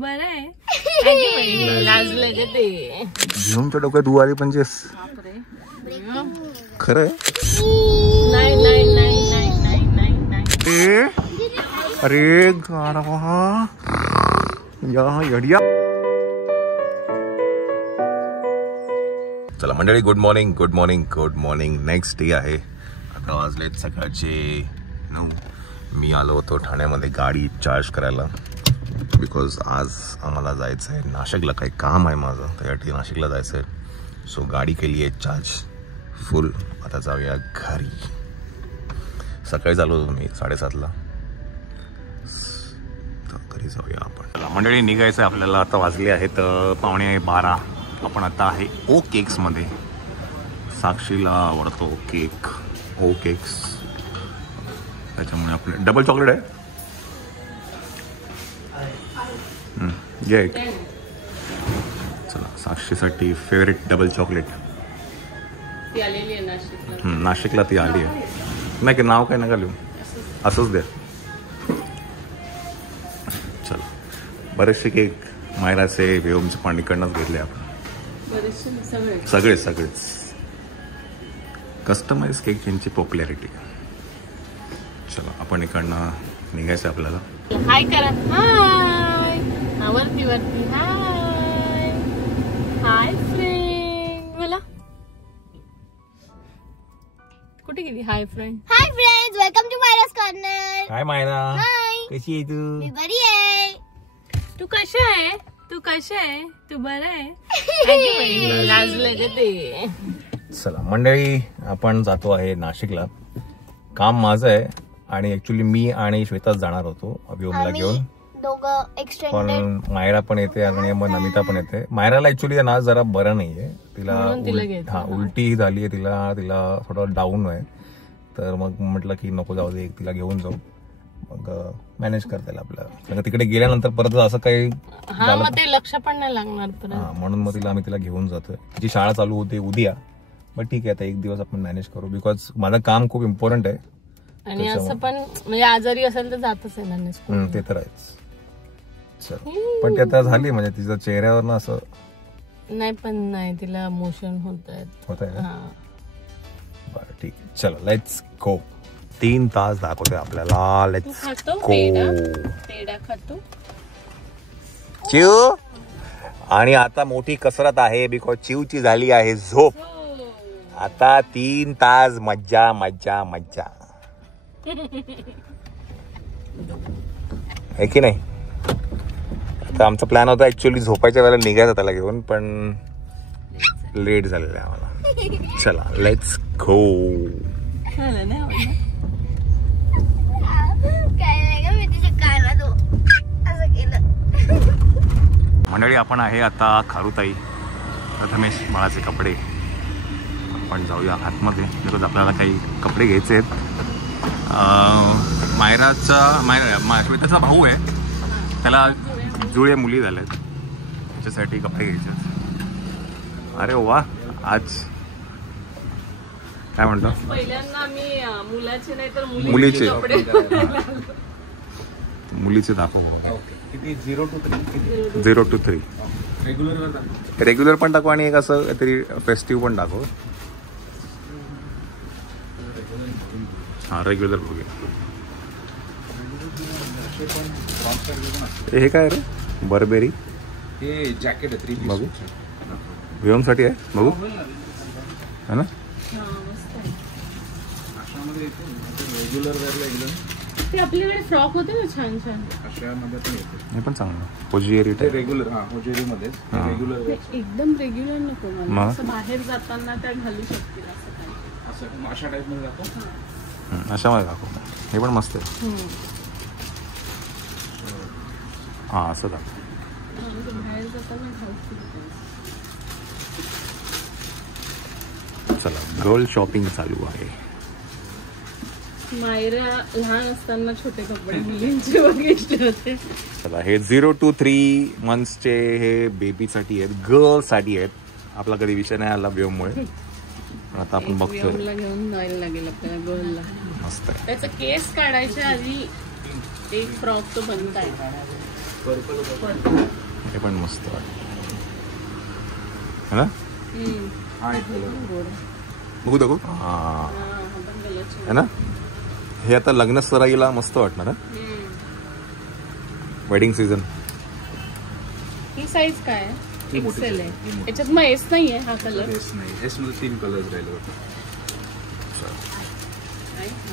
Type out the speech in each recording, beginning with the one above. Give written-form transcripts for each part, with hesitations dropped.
लाजलं का ते घेऊनच्या डोक्यात दुवारी पंचेस खरं अरे गाढवा या येड्या. चला मंडळी, good morning good morning good morning. Next day आहे. 11 वाजलेत सकाळचे 9. मी आलो होतो ठाण्यामध्ये गाडी चार्ज करायला, बिकॉज आज आम्हाला जायचं आहे नाशिकला. काही काम आहे माझं, त्यासाठी नाशिकला जायचं आहे. सो गाडी केली आहे चार्ज फुल. आता जाऊया घरी. सकाळी चालू होतो मी 7:30ला. घरी जाऊया आपण. मंडळी निघायचं आहे आपल्याला. आता वाजले आहेत 11:15. आपण आता आहे ओ केक्समध्ये. साक्षीला आवडतो केक, ओ केक्स, त्याच्यामुळे आपले डबल चॉकलेट आहे. घे. चला, साक्षीसाठी फेवरेट डबल चॉकलेट. नाशिकला ती आली आहे. नाही की नाव काय नका लिहू, असंच द्या. चला, बरेचसे केक मायराचे, वेओमचे पाणी कडनंच घेतले आपण. सगळेच कस्टमाइज केक यांची पॉप्युलॅरिटी. चला, आपण इकडनं निघायचं आपल्याला. हाय करा. हाय वरती वरती. Hi hi friend. बोला कुठे गेली? Hi friend. Hi friends, welcome to Myra's corner. Hi Myra. Hi, कशी आहे तू? मी बरी आहे. तू कशा आहे? तू बरं आहे? लाजलं का ते. चला मंडळी, आपण जातो आहे नाशिकला. काम माझं आहे आणि ऍक्च्युली मी आणि श्वेताच जाणार होतो व्योमला घेऊन. दोघं एक्सटेंडेड. पण मायरा पण येते आणि मग नमिता पण येते. मायराला ऍक्च्युली ना जरा बरं नाहीये. तिला उलटी झालीये. तिला थोडं डाऊन आहे. तर मग म्हटलं की नको जाऊ दे, तिला घेऊन जाऊ. मग मॅनेज करता येईल आपल्याला. तिकडे गेल्यानंतर परत असं काही ते लक्ष पण नाही लागणार. म्हणून मग आम्ही तिला घेऊन जातोय. तिची शाळा चालू होते उद्या. पण ठीक आहे, आता एक दिवस आपण मॅनेज करू, बिकॉज माझं काम खूप इम्पॉर्टंट आहे. आणि असं पण म्हणजे आजारी असेल तर जातच आहे मॅनेज. ते तर आहेच. पण ते आता झाली, म्हणजे तिच्या चेहऱ्यावर ना असं नाही, पण नाही, तिला मोशन होत आहे. बरं ठीक आहे. चलो लेट्स गो. 3 तास दाखवतोय आपल्याला. Let's go. पेढा खातो चिव. आणि आता मोठी कसरत आहे, बिकॉज चिवची झाली आहे झोप. आता 3 तास मज्जा मज्जा मज्जा आहे की नाही. आता आमचा प्लॅन होता ऍक्च्युअली झोपायच्या वेळेला निघायचं त्याला घेऊन, पण लेट झालेलं आहे आम्हाला. चला लेट्स गो. मंडळी, आपण आहे आता खारुताई. प्रथमेश बाळाचे कपडे. आपण जाऊया आतमध्ये, बिकॉज आपल्याला काही कपडे घ्यायचे आहेत. श्वेताचा भाऊ आहे, त्याला जुळे मुली झाल्यात, त्याच्यासाठी कपडे घ्यायचे. अरे वा, आज काय म्हणतो, पहिल्यांदा आम्ही मुलाचे नाही तर मुलीचे कपडे. मुलीचे दाखव. 0 to 3. 0 to 3 रेग्युलर पण दाखव आणि एक असं काहीतरी फेस्टिव्ह पण दाखव. हा, रेग्युलर बघूया. हे काय रे? बर्बेरी. हे जॅकेट आहे 3 बघू. व्योमसाठी आहे, बघू है ना. रेग्युलर वेअरला एकदम ते आपल्याकडे फ्रॉक होते ना छान छान, अशामध्ये पण येते. हे पण चांगलं. होजिएरी ते रेग्युलर. होजिएरी मध्ये रेग्युलर. एकदम रेग्युलर नको मला, असं बाहेर जाताना त्या घालू शकतील असं काही. असं अशा टाइप मध्ये दाखव. अशा मध्ये दाखव. हे पण मस्त आहे. हा, असं दाखव. बाहेर जाताना घालू. चला, गर्ल शॉपिंग चालू आहे. मायरा लहान असताना छोटे कपडे मुलींचे बघितले होते. चला, हे 0 to 3 मंथ्सचे हे बेबीसाठी आहेत, गर्ल्ससाठी आहेत. आपला कधी विषय नाही आला व्योममुळे. आता आपण बघतोय. घेऊन जायला लागेल आपल्याला गर्लला. मस्त आहे. त्याचा केस काढायच्या आधी एक फ्रॉक तो बनताय. पर्पल हे पण मस्त वाटतं है ना? हा एक कलर. बघू दाखवू हा है ना. हे आता लग्न सराईला मस्त वाटणार. Wedding season. ही साईज काय आहे? ही मोठी एक्सेल आहे. आहे. याच्यात मग एस नाही आहे हा कलर. एस नाही, एस मध्ये 3 कलर्स राहिले होते.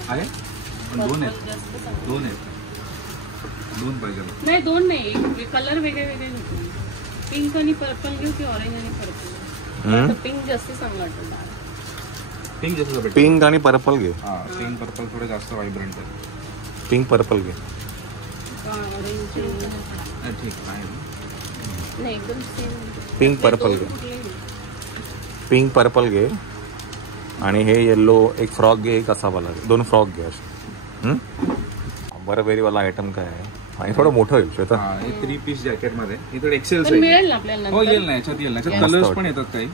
आहे पण 2 आहेत. जास्त चांगलं. 2 आहेत. 2 पाहिजे मला. नाही 2 नाही, कलर वेगळे वेगळे नको. पिंक आणि पर्पल घेऊ की ऑरेंज आणि पर्पल? पिंक जास्त चांगलं वाटतं. पिंक जास्त भेटेल. पिंक आणि पर्पल घे. हा पिंक पर्पल थोडे जास्त व्हायब्रंट आहे. पिंक पर्पल घे. ऑरेंज ठीक आहे. नाही एकदम सेम. पिंक पर्पल घे. पिंक पर्पल घे आणि हे येल्लो एक फ्रॉक घे, एक असा वाला घे. 2 फ्रॉक घे असे. बरबेरीवाला आयटम काय आहे आणि थोडं मोठं होईल श्वेता. हा हे 3 पीस जॅकेट मध्ये. इथे एक्सेल पण साईज. मिळेल ना आपल्याला हो नंतर. येईल ना, याच्यात येईल ना. याच्यात मस्त कलर्स वाटतं. पण येतात काही.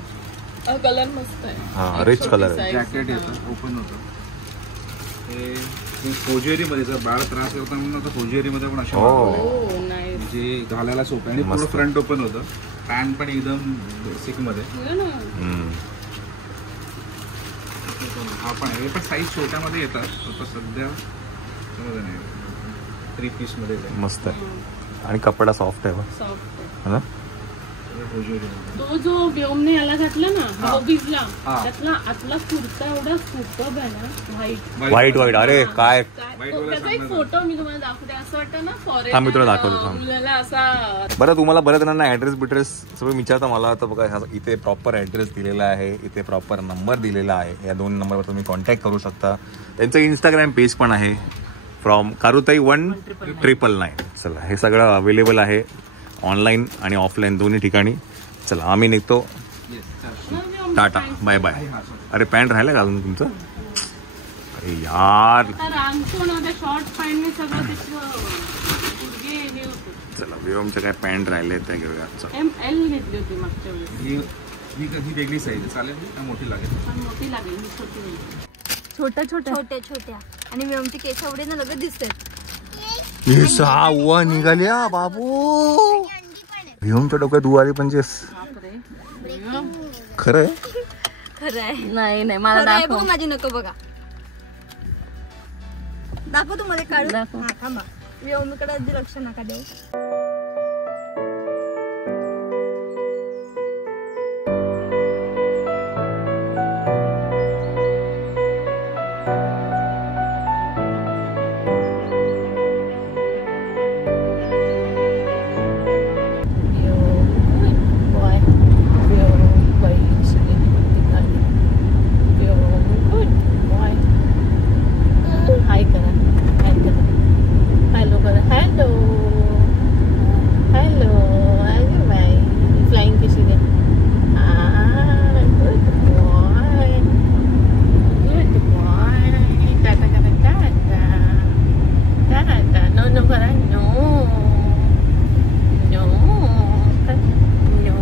कलर मस्त आहे. हा रिच कलर आहे. जॅकेट येतं, ओपन होतं. हे होजेरी मध्ये जर बाळ त्रास करता म्हणून तर होजेरी मध्ये पण अशा हो. हो नाही म्हणजे घालायला सोपं आणि पूर्ण मस्त. फ्रंट ओपन होतं. पॅन्ट पण एकदम बेसिक मध्ये. हा पण आहे पण साईज छोट्यामध्ये येतात. आता सध्या समजा नाही 3 पीस मध्ये येतात. मस्त आहे आणि कपडा सॉफ्ट आहे बघ. सॉफ्ट आहे. है ना. होजेरीमध्ये. तो जो व्योमने याला घातला ना हा. हॉबीजला, हा. त्यातला आतला कुर्ता एवढा सुपर्ब आहे ना. व्हाईट व्हाईट अरे काय White वाला त्याचा एक चांगला फोटो मी तुम्हाला दाखवते. असं वाटतं ना थांब मी तुला दाखवतो, फॉरेन थांब. मुलाला असा. बरं. तुम्हाला बऱ्याच जणांना ॲड्रेस बिड्रेस सगळं विचारता. मला तर बघा इथे प्रॉपर ॲड्रेस दिलेला आहे, इथे प्रॉपर नंबर दिलेला आहे. या 2 नंबरवर तुम्ही कॉन्टॅक्ट करू शकता. त्यांचं इंस्टाग्राम पेज पण आहे फ्रॉम कारुताई 1999. चला हे सगळं अवेलेबल आहे ऑनलाईन आणि ऑफलाईन दोन्ही ठिकाणी. चला आम्ही निघतो. Tata bye bye. अरे पॅन्ट राहिलं का अजून तुमचं? अरे यार आता रांगतो ना त्या शॉर्ट पॅन्टने सगळं त्याचं गुडघे हे होते. चला व्योमचे काय पॅन्ट राहिले त्या घेऊया. चला ML घेतली होती मागच्या वेळेस. ही वेगळी साईज चालेल का मोठी लागेल? पण मोठी लागेल, ही छोटी होईल. छोट्या छोट्या आणि मी आमचे केस एवढे ना लगेच दिसतात. हे 6 निघाल्या बाबू. व्योमच्या डोक्यात आली 25. बापरे. खरं आहे. खरं आहे. नाही नाही मला खरं आहे दाखव. बघ माझी नको बघा. दाखव तू मध्ये काढून. दाखव. हा थांबा. व्योमकडे अगदी लक्ष नका देऊ. हाय करा. हॅलो करा. Hello hello. अरे बाय फ्लाइंग कशी दे. Good boy good boy. Tata करा. Tata tata. नो नो करा. No no no no no.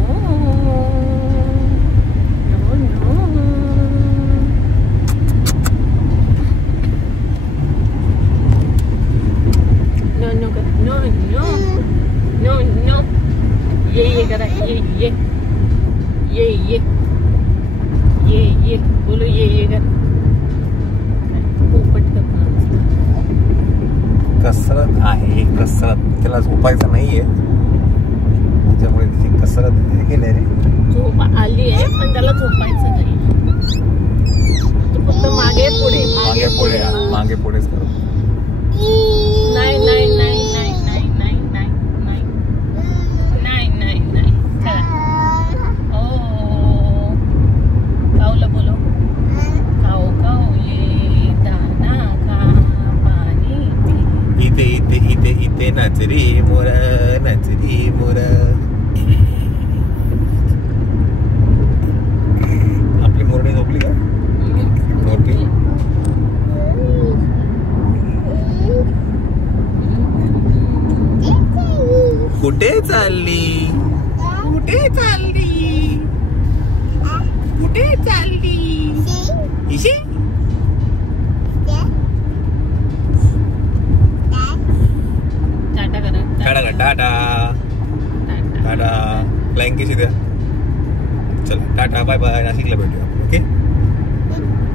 No, no, no, no, no, no. ये करा. ये बोलो ये कर. पोपट करतो. कसरत आहे. कसरत त्याला झोपायचं नाहीये त्याच्यामुळे तिची कसरत आहे की नाही रे. झोप आली आहे पण त्याला झोपायचं नाही. तो फक्त मागे पुढे मागे पुढे मागे पुढेच करू. नाही नाही नाही नाही नाही नाही नाही नाही नाही नाही नाही. चला. ओ कावलं बोलो. काऊ काऊ ये दाना खा पाणी पी. इथे इथे इथे इथे नचरी मोर नचरी मोर. आपली मोरणी झोपली का? झोपली. कुठे चालली? कुठे चालली? कुठे चालली? इशी टाटा करा. टाटा टाटा टाटा फ्लाइंग किसी द्या. चल टाटा बाय बाय. नाशिकला भेटूया. Okay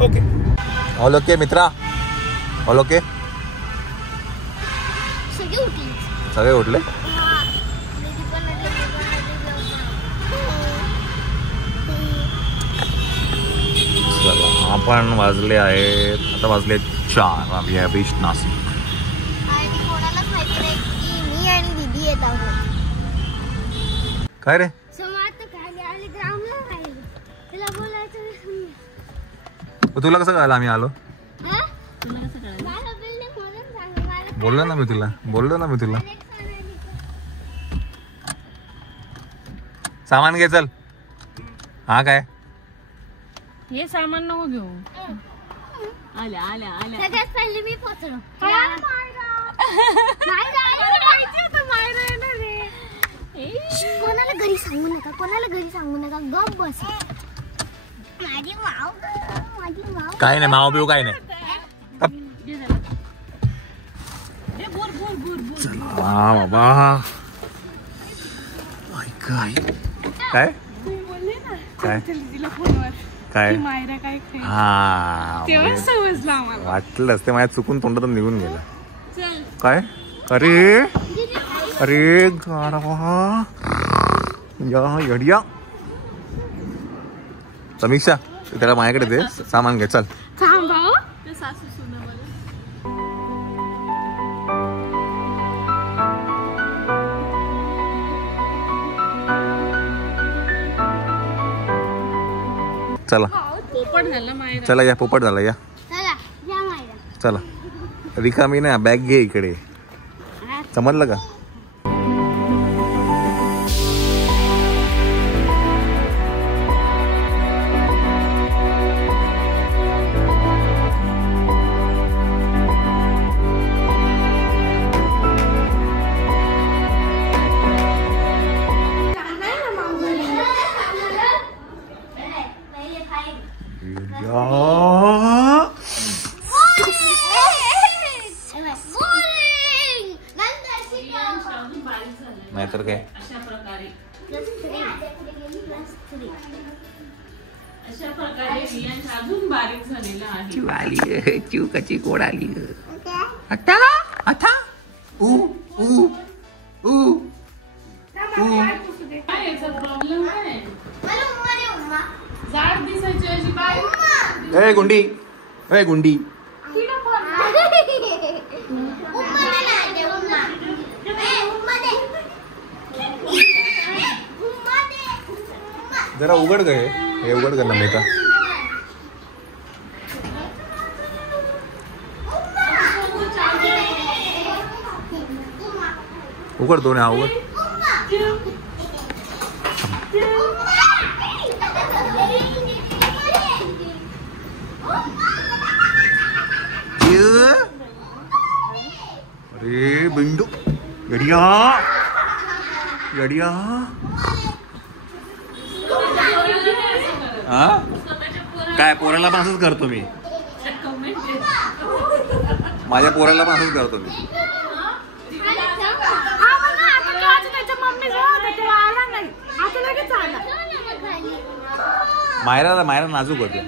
okay. ऑल ओके मित्रा. All okay. सगळे उठले. चला आपण वाजले आहेत आता वाजले 4. आम्ही आहे बीच नाशिक. मी आणि दीदी येत आहोत. काय रे तुला कसं कळलं आम्ही आलो. बोललो ना मी तुला. सामान घे चल. हा काय हे सामान नको घेऊ. आल्या सगळ्यात पहिले मी पोचलो. कोणाला घरी सांगू नका गप बस. माझी माव काय नाही माव बिव काय नाही. बाबा काय काय काय हा समजलं आम्हाला. वाटलंच ते माझ्या चुकून तोंडातून निघून गेलं. काय अरे अरे गाढवा या येड्या. समीक्षा त्याला माझ्याकडे दे सामान घे चल. चला पोपट झालं मायरा. चला या पोपट झाला या. चला रिकामी ना बॅग घे इकडे. समजलं का. नाहीतर काय. अशा प्रकारे रियांश अजून बारीक झालेला आहे. चिव कची कोड आली. आता आता ऊ ऊ ऊ काय याचा प्रॉब्लेम काय. जाड दिसायची अशी बाय. ए गुंडी ए गुंडी. जरा उघड गए हे उघड कर ना मेका. उघड दोन हा उघड. अरे बिंदू गडिया गडिया. हा काय पोराला पण असंच करतो मी. माझ्या पोराला पण असंच करतो मी. मायरा नाजूक होते.